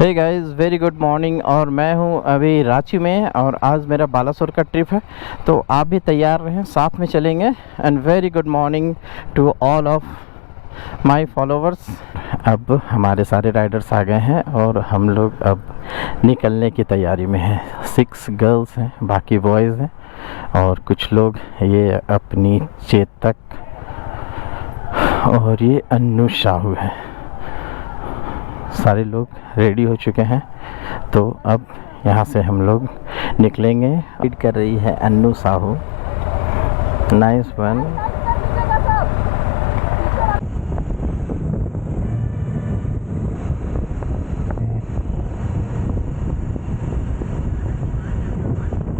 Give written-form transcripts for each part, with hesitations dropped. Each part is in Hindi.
हे गाइस, वेरी गुड मॉर्निंग। और मैं हूं अभी रांची में और आज मेरा बालासोर का ट्रिप है, तो आप भी तैयार रहें, साथ में चलेंगे। And very good morning to all of my followers. अब हमारे सारे राइडर्स आ गए हैं और हम लोग अब निकलने की तैयारी में हैं। 6 गर्ल्स हैं, बाकी बॉयज़ हैं और कुछ लोग, ये अपनी चेतक और ये अन्नू साहू है। सारे लोग रेडी हो चुके हैं, तो अब यहाँ से हम लोग निकलेंगे। लीड कर रही है अन्नू साहू। Nice one.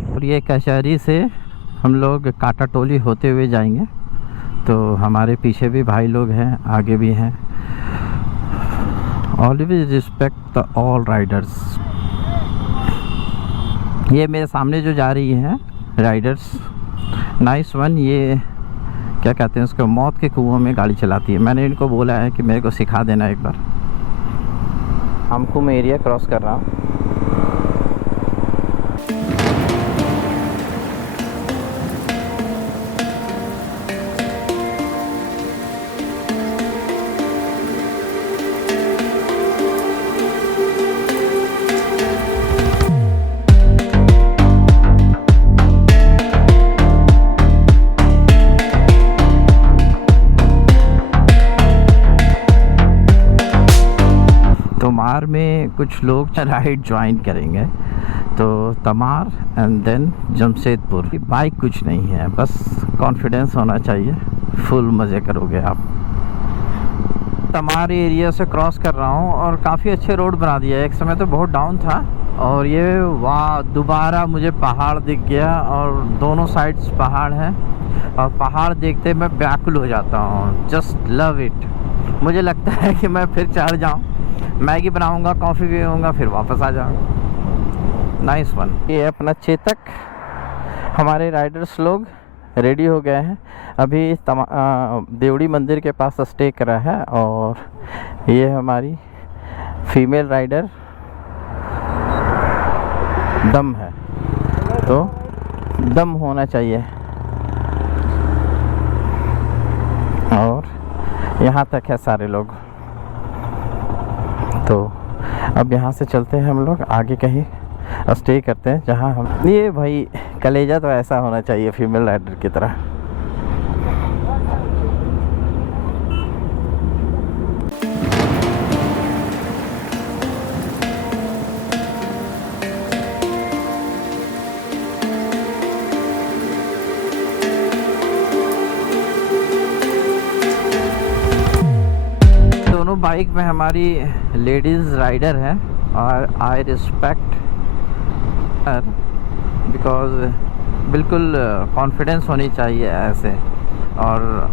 और ये कचहरी से हम लोग काटा टोली होते हुए जाएंगे, तो हमारे पीछे भी भाई लोग हैं, आगे भी हैं। Always respect the all Riders. ये मेरे सामने जो जा रही हैं राइडर्स, नाइस वन। ये क्या कहते हैं उसको, मौत के कुओं में गाड़ी चलाती है। मैंने इनको बोला है कि मेरे को सिखा देना एक बार। हमको मैं एरिया क्रॉस कर रहा हूँ। तमार में कुछ लोग राइड ज्वाइन करेंगे, तो Tamar and then Jamshedpur. Bike कुछ नहीं है, बस कॉन्फिडेंस होना चाहिए, फुल मज़े करोगे आप। तमार एरिया से क्रॉस कर रहा हूँ और काफ़ी अच्छे रोड बना दिया है। एक समय तो बहुत डाउन था और ये वाह, दोबारा मुझे पहाड़ दिख गया और दोनों साइड्स पहाड़ हैं और पहाड़ देखते मैं व्याकुल हो जाता हूँ। Just love it. मुझे लगता है कि मैं फिर चढ़ जाऊँ, मैगी बनाऊंगा, कॉफ़ी पीऊँगा, फिर वापस आ जाऊँगा। Nice one. ये अपना चेतक, हमारे राइडर्स लोग रेडी हो गए हैं। अभी देवड़ी मंदिर के पास स्टे करा है और ये हमारी फीमेल राइडर दम है, तो दम होना चाहिए। और यहाँ तक है सारे लोग। तो अब यहाँ से चलते हैं हम लोग आगे, कहीं स्टे करते हैं जहाँ हम। ये भाई कलेजा तो ऐसा होना चाहिए फीमेल राइडर की तरह। दोनों बाइक में हमारी लेडीज़ राइडर है और आई रिस्पेक्ट हर, बिकॉज बिल्कुल कॉन्फिडेंस होनी चाहिए ऐसे। और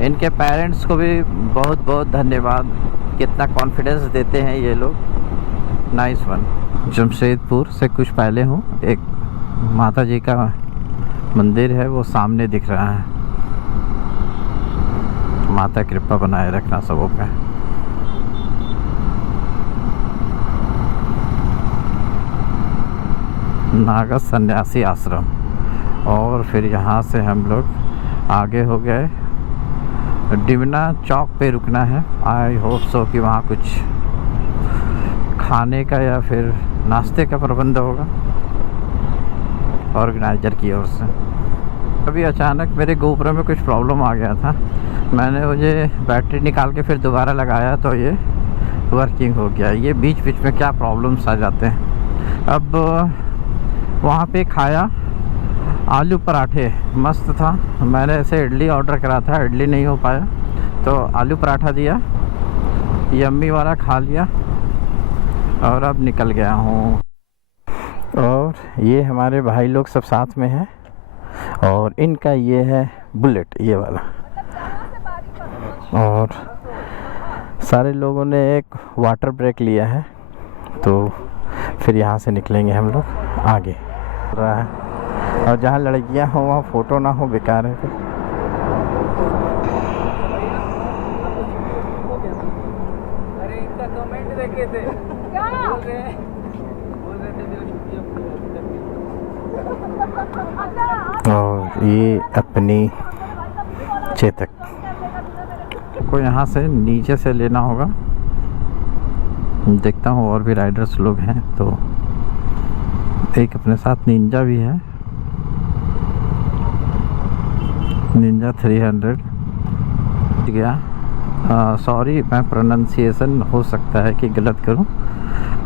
इनके पेरेंट्स को भी बहुत बहुत धन्यवाद, कितना कॉन्फिडेंस देते हैं ये लोग। Nice one. जमशेदपुर से कुछ पहले हूँ, एक माता जी का मंदिर है, वो सामने दिख रहा है। माता कृपा बनाए रखना सबों पे। नागा सन्यासी आश्रम। और फिर यहाँ से हम लोग आगे हो गए। डिमना चौक पे रुकना है। आई होप सो कि वहाँ कुछ खाने का या फिर नाश्ते का प्रबंध होगा ऑर्गेनाइजर की ओर से। अभी अचानक मेरे गोप्रो में कुछ प्रॉब्लम आ गया था, मैंने मुझे बैटरी निकाल के फिर दोबारा लगाया तो ये वर्किंग हो गया। ये बीच बीच में क्या प्रॉब्लम्स आ जाते हैं। अब वहाँ पे खाया आलू पराठे, मस्त था। मैंने ऐसे इडली ऑर्डर करा था, इडली नहीं हो पाया तो आलू पराठा दिया, यम्मी वाला खा लिया और अब निकल गया हूँ। और ये हमारे भाई लोग सब साथ में हैं और इनका ये है बुलेट, ये वाला। और सारे लोगों ने एक वाटर ब्रेक लिया है, तो फिर यहाँ से निकलेंगे हम लोग आगे रहा है। और जहाँ लड़कियाँ हो वहाँ फ़ोटो ना हो, बेकार है फिर। अरे इनका कमेंट देखे थे। और ये अपनी चेतक को यहाँ से नीचे से लेना होगा। देखता हूँ और भी राइडर्स लोग हैं, तो एक अपने साथ निंजा भी है, निंजा 300 गया। सॉरी, मैं प्रोनंसिएशन हो सकता है कि गलत करूं,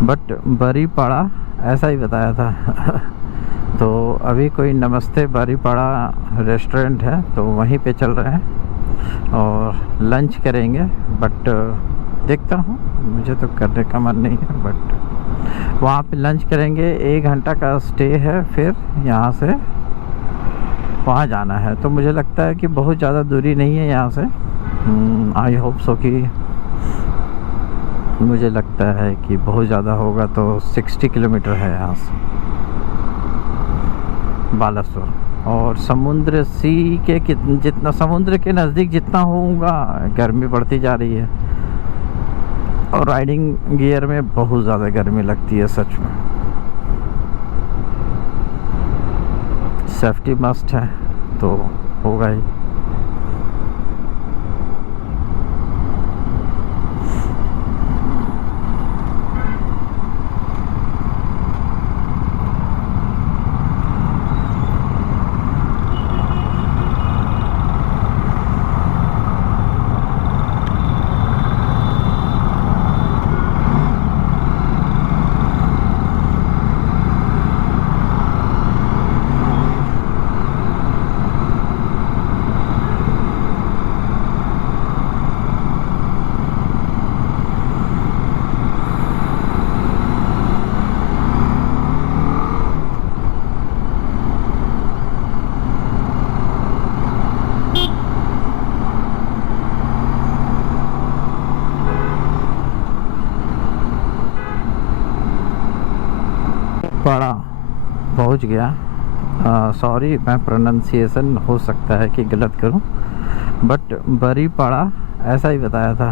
बट बरीपाड़ा ऐसा ही बताया था। तो अभी कोई नमस्ते बरीपाड़ा रेस्टोरेंट है, तो वहीं पे चल रहे हैं और लंच करेंगे। बट देखता हूँ, मुझे तो करने का मन नहीं है, बट वहाँ पे लंच करेंगे। 1 घंटा का स्टे है, फिर यहाँ से वहाँ जाना है। तो मुझे लगता है कि बहुत ज़्यादा दूरी नहीं है यहाँ से। आई होप सो कि मुझे लगता है कि बहुत ज़्यादा होगा तो 60 किलोमीटर है यहाँ से बालासोर। और समुद्र सी के जितना समुद्र के नज़दीक जितना होऊंगा, गर्मी बढ़ती जा रही है और राइडिंग गियर में बहुत ज़्यादा गर्मी लगती है सच में। सेफ्टी मस्ट है तो होगा ही। बड़ा पहुंच गया। सॉरी, मैं प्रोनंसिएशन हो सकता है कि गलत करूं, बट बरीपाड़ा ऐसा ही बताया था।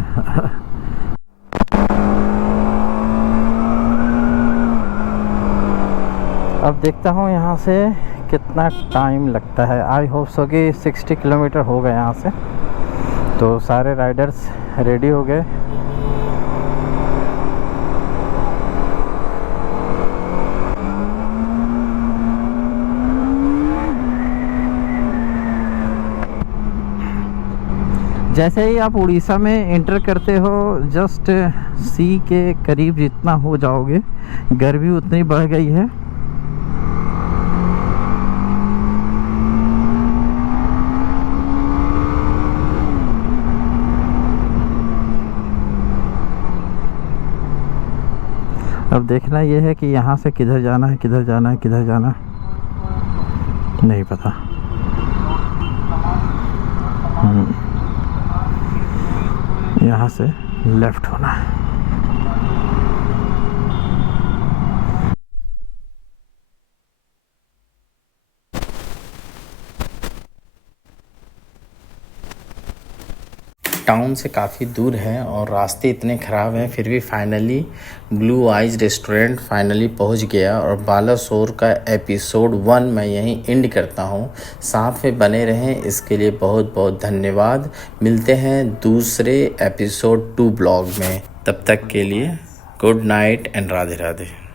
अब देखता हूं यहाँ से कितना टाइम लगता है। आई होप सो कि 60 किलोमीटर हो गए यहाँ से। तो सारे राइडर्स रेडी हो गए। जैसे ही आप उड़ीसा में एंटर करते हो, जस्ट सी के करीब जितना हो जाओगे, गर्मी उतनी बढ़ गई है। अब देखना ये है कि यहाँ से किधर जाना है, किधर जाना है, किधर जाना नहीं पता। यहाँ से लेफ्ट होना है। टाउन से काफ़ी दूर है और रास्ते इतने ख़राब हैं, फिर भी finally blue eyes restaurant finally पहुंच गया। और बालासोर का एपिसोड 1 मैं यहीं एंड करता हूं। साथ में बने रहें, इसके लिए बहुत बहुत धन्यवाद। मिलते हैं दूसरे एपिसोड 2 ब्लॉग में। तब तक के लिए good night and Radhe Radhe.